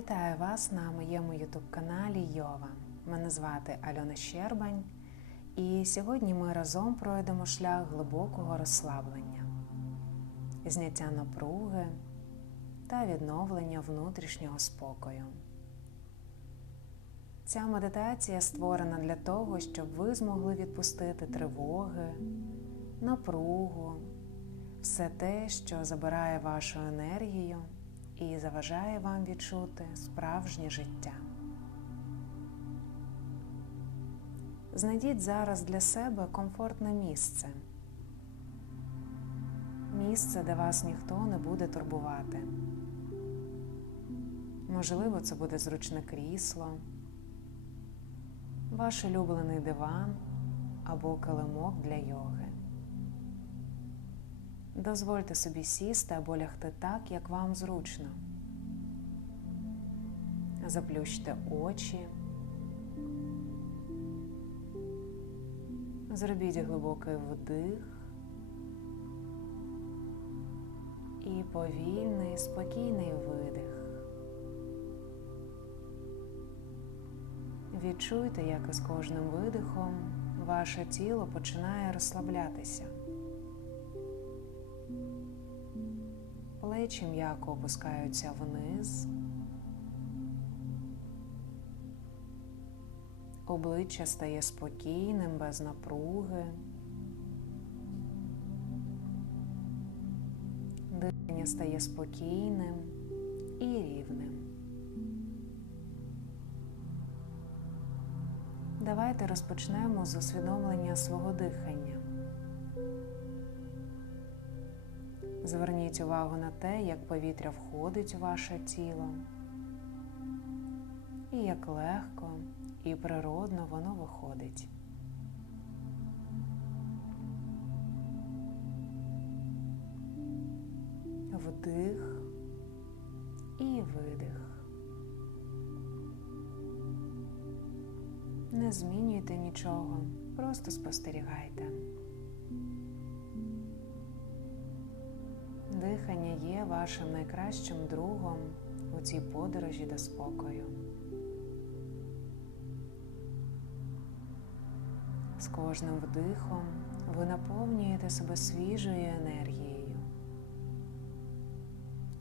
Вітаю вас на моєму ютуб-каналі Йова. Мене звати Альона Щербань, і сьогодні ми разом пройдемо шлях глибокого розслаблення, зняття напруги та відновлення внутрішнього спокою. Ця медитація створена для того, щоб ви змогли відпустити тривоги, напругу, все те, що забирає вашу енергію і заважає вам відчути справжнє життя. Знайдіть зараз для себе комфортне місце. Місце, де вас ніхто не буде турбувати. Можливо, це буде зручне крісло, ваш улюблений диван або килимок для йоги. Дозвольте собі сісти або лягти так, як вам зручно. Заплющте очі. Зробіть глибокий вдих і повільний, спокійний видих. Відчуйте, як із кожним видихом ваше тіло починає розслаблятися. Плечі м'яко опускаються вниз. Обличчя стає спокійним, без напруги. Дихання стає спокійним і рівним. Давайте розпочнемо з усвідомлення свого дихання. Зверніть увагу на те, як повітря входить у ваше тіло, і як легко і природно воно виходить. Вдих і видих. Не змінюйте нічого, просто спостерігайте. Дихання є вашим найкращим другом у цій подорожі до спокою. З кожним вдихом ви наповнюєте себе свіжою енергією.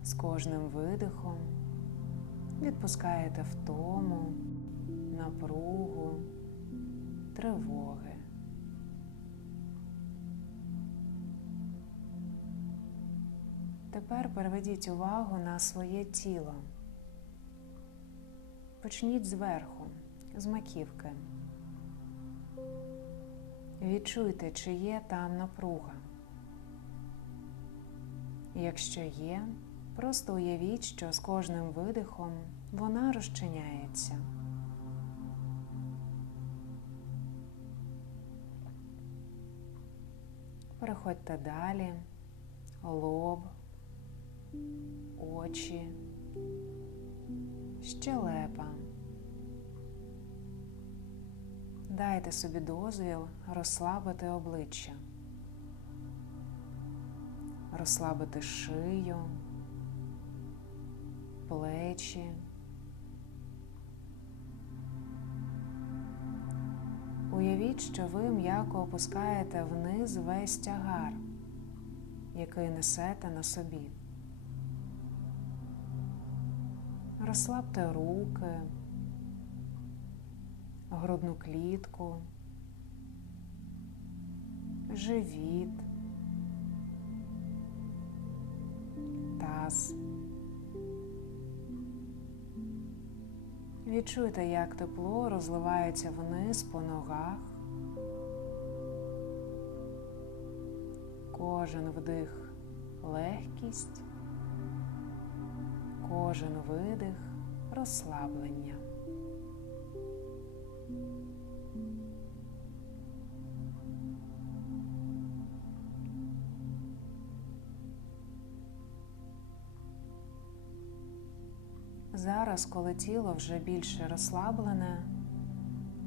З кожним видихом відпускаєте втому, напругу, тривоги. Тепер переведіть увагу на своє тіло. Почніть зверху, з маківки. Відчуйте, чи є там напруга. Якщо є, просто уявіть, що з кожним видихом вона розчиняється. Переходьте далі, лоб, очі, щелепа. Дайте собі дозвіл розслабити обличчя, розслабити шию, плечі. Уявіть, що ви м'яко опускаєте вниз весь тягар, який несете на собі. Розслабте руки, грудну клітку, живіт, таз. Відчуйте, як тепло розливається вниз по ногах. Кожен вдих легкість, кожен видих розслаблення. Зараз, коли тіло вже більше розслаблене,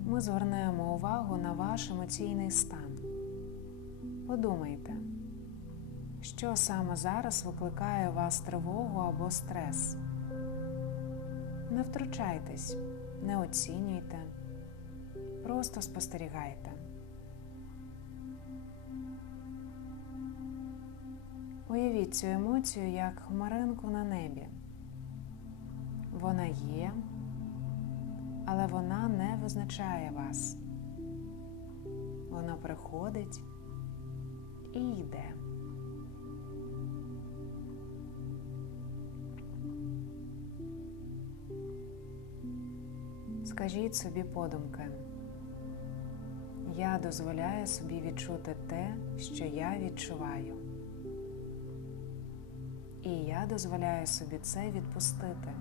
ми звернемо увагу на ваш емоційний стан. Подумайте, що саме зараз викликає у вас тривогу або стрес. Не втручайтесь, не оцінюйте, просто спостерігайте. Уявіть цю емоцію як хмаринку на небі. Вона є, але вона не визначає вас. Вона приходить і йде. Скажіть собі подумки. Я дозволяю собі відчути те, що я відчуваю. І я дозволяю собі це відпустити.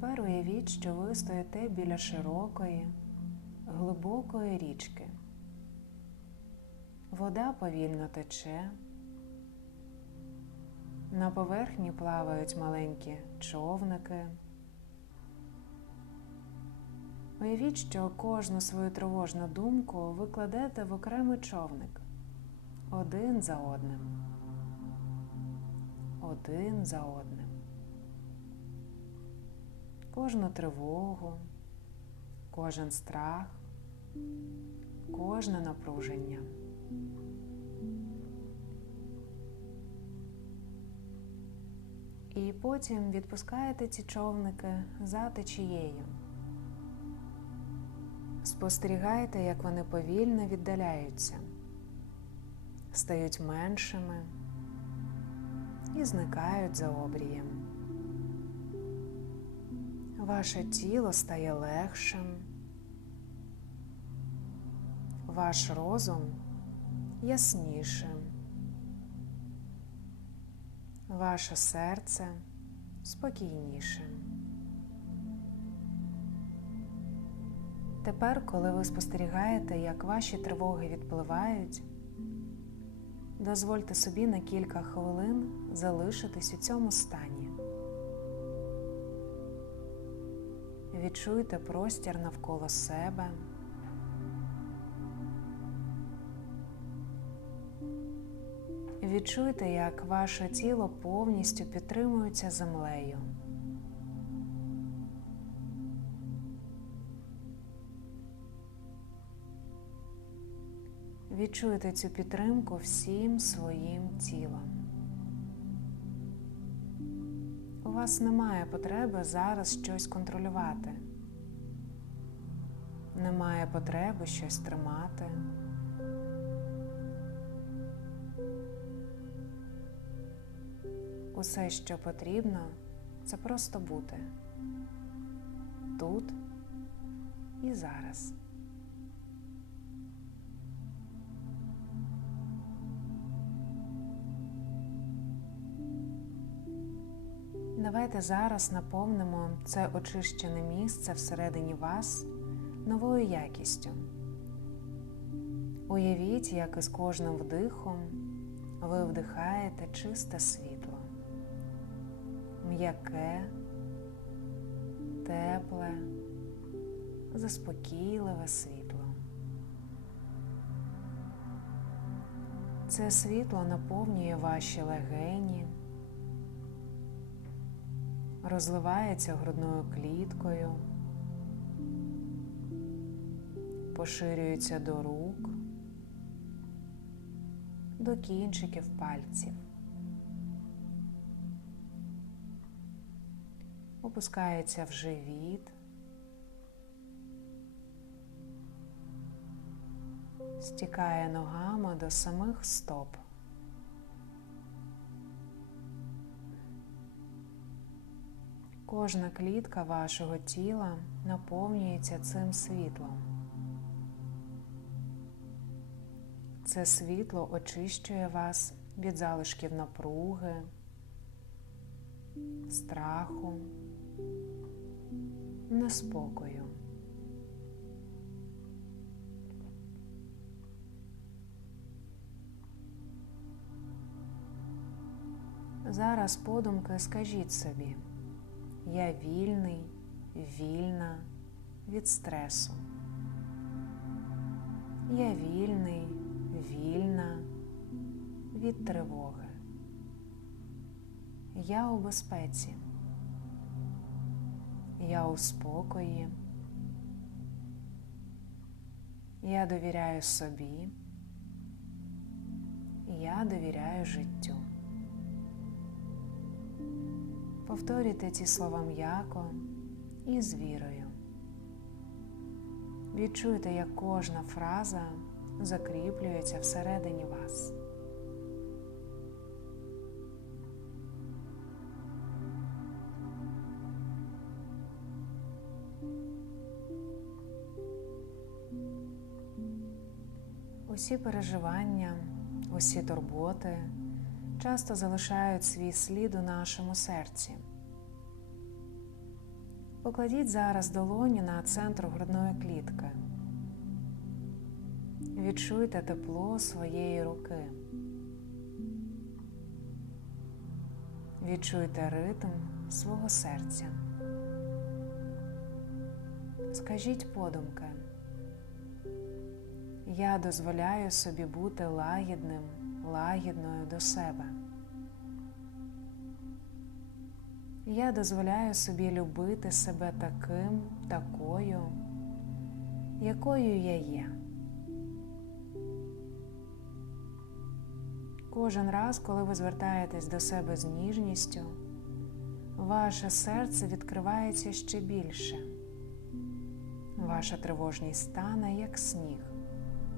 Тепер уявіть, що ви стоїте біля широкої, глибокої річки. Вода повільно тече. На поверхні плавають маленькі човники. Уявіть, що кожну свою тривожну думку ви кладете в окремий човник один за одним. Один за одним. Кожну тривогу, кожен страх, кожне напруження. І потім відпускаєте ці човники за течією. Спостерігаєте, як вони повільно віддаляються, стають меншими і зникають за обрієм. Ваше тіло стає легшим, ваш розум яснішим. Ваше серце спокійніше. Тепер, коли ви спостерігаєте, як ваші тривоги відпливають, дозвольте собі на кілька хвилин залишитись у цьому стані. Відчуйте простір навколо себе. Відчуйте, як ваше тіло повністю підтримується землею. Відчуйте цю підтримку всім своїм тілом. У вас немає потреби зараз щось контролювати. Немає потреби щось тримати. Усе, що потрібно, це просто бути тут і зараз. Давайте зараз наповнимо це очищене місце всередині вас новою якістю. Уявіть, як із кожним вдихом ви вдихаєте чисте світло, м'яке, тепле, заспокійливе світло. Це світло наповнює ваші легені, розливається грудною кліткою, поширюється до рук, до кінчиків пальців. Опускається в живіт, стікає ногами до самих стоп. Кожна клітка вашого тіла наповнюється цим світлом. Це світло очищує вас від залишків напруги, страху, неспокою. Зараз подумки скажіть собі, Я вільний, вільна від стресу. Я вільний, вільна від тривоги. Я у безпеці. Я у спокої. Я довіряю собі. Я довіряю життю. Повторюйте ці слова м'яко і з вірою. Відчуйте, як кожна фраза закріплюється всередині вас. Усі переживання, усі турботи часто залишають свій слід у нашому серці. Покладіть зараз долоні на центр грудної клітки. Відчуйте тепло своєї руки. Відчуйте ритм свого серця. Скажіть подумки. Я дозволяю собі бути лагідним, лагідною до себе. Я дозволяю собі любити себе таким, такою, якою я є. Кожен раз, коли ви звертаєтесь до себе з ніжністю, ваше серце відкривається ще більше. Ваша тривожність стане як сніг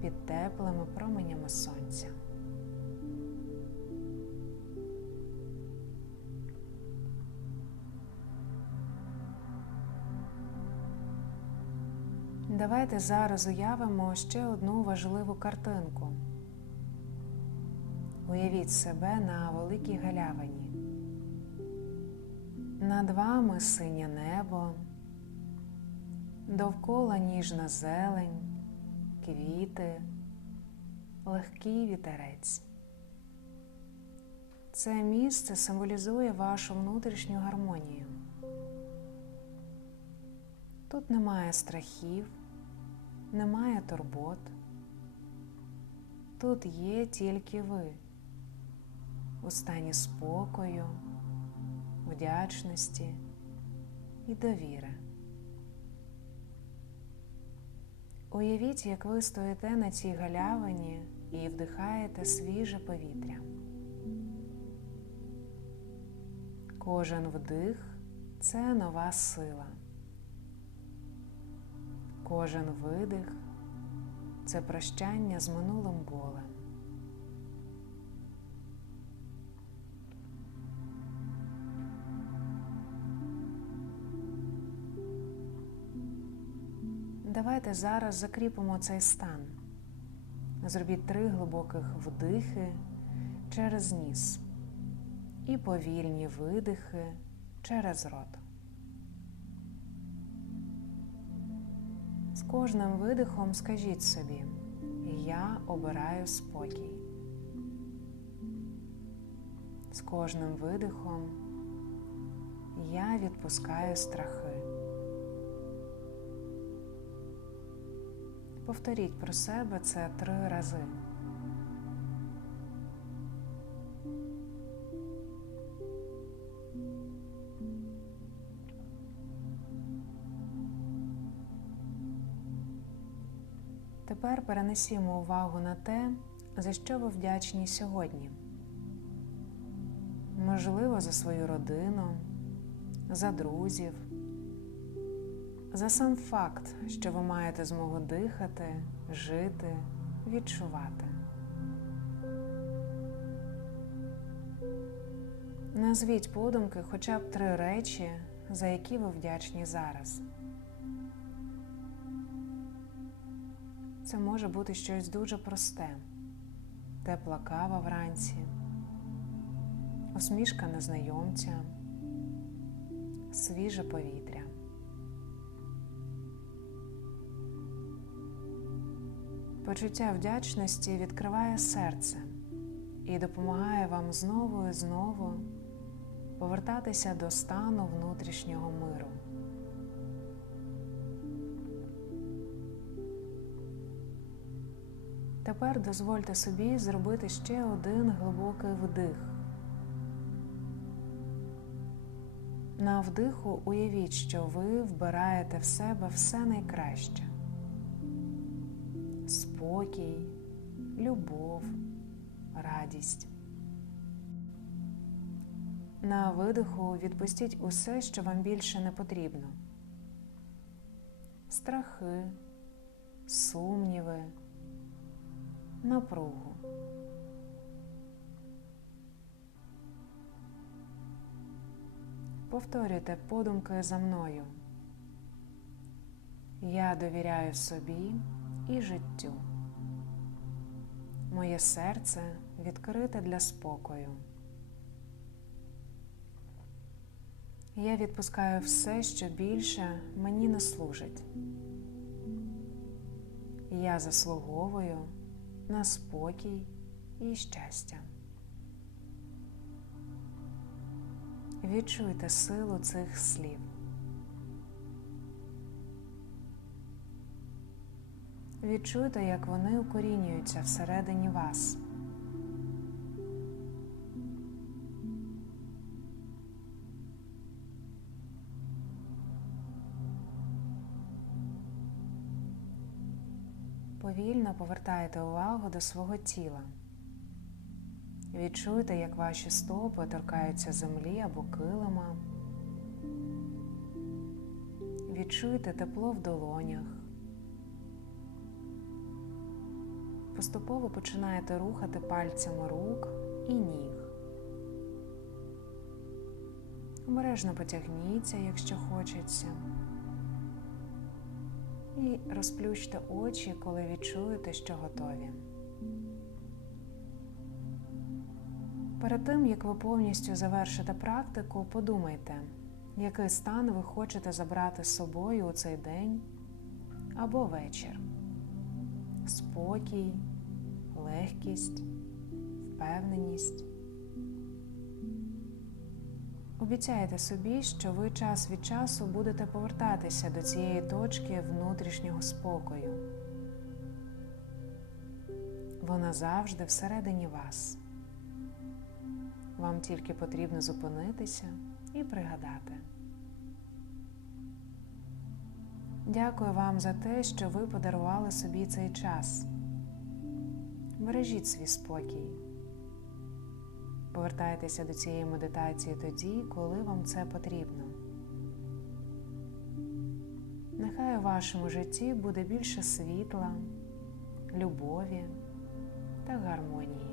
під теплими променями сонця. Давайте зараз уявимо ще одну важливу картинку. Уявіть себе на великій галявині. Над вами синє небо, довкола ніжна зелень, квіти, легкий вітерець. Це місце символізує вашу внутрішню гармонію. Тут немає страхів, немає турбот. Тут є тільки ви у стані спокою, вдячності і довіри. Уявіть, як ви стоїте на цій галявині і вдихаєте свіже повітря. Кожен вдих це нова сила. Кожен видих це прощання з минулим болем. Давайте зараз закріпимо цей стан. Зробіть три глибоких вдихи через ніс і повільні видихи через рот. З кожним видихом скажіть собі, я обираю спокій. З кожним видихом я відпускаю страхи. Повторіть про себе це три рази. Тепер перенесімо увагу на те, за що ви вдячні сьогодні. Можливо, за свою родину, за друзів, за сам факт, що ви маєте змогу дихати, жити, відчувати. Назвіть подумки хоча б три речі, за які ви вдячні зараз. Це може бути щось дуже просте, тепла кава вранці, усмішка незнайомця, свіже повітря. Почуття вдячності відкриває серце і допомагає вам знову і знову повертатися до стану внутрішнього миру. Тепер дозвольте собі зробити ще один глибокий вдих. На вдиху уявіть, що ви вбираєте в себе все найкраще: спокій, любов, радість. На видиху відпустіть усе, що вам більше не потрібно. Страхи, сумніви, напругу. Повторюйте подумки за мною. Я довіряю собі і життю. Моє серце відкрите для спокою. Я відпускаю все, що більше мені не служить. Я заслуговую на спокій і щастя. Відчуйте силу цих слів. Відчуйте, як вони укорінюються всередині вас. Повільно повертайте увагу до свого тіла. Відчуйте, як ваші стопи торкаються землі або килима. Відчуйте тепло в долонях. Поступово починаєте рухати пальцями рук і ніг. Обережно потягніться, якщо хочеться. І розплющте очі, коли відчуєте, що готові. Перед тим, як ви повністю завершите практику, подумайте, який стан ви хочете забрати з собою у цей день або вечір. Спокій, легкість, впевненість. Обіцяйте собі, що ви час від часу будете повертатися до цієї точки внутрішнього спокою. Вона завжди всередині вас. Вам тільки потрібно зупинитися і пригадати. Дякую вам за те, що ви подарували собі цей час. Бережіть свій спокій. Повертайтеся до цієї медитації тоді, коли вам це потрібно. Нехай у вашому житті буде більше світла, любові та гармонії.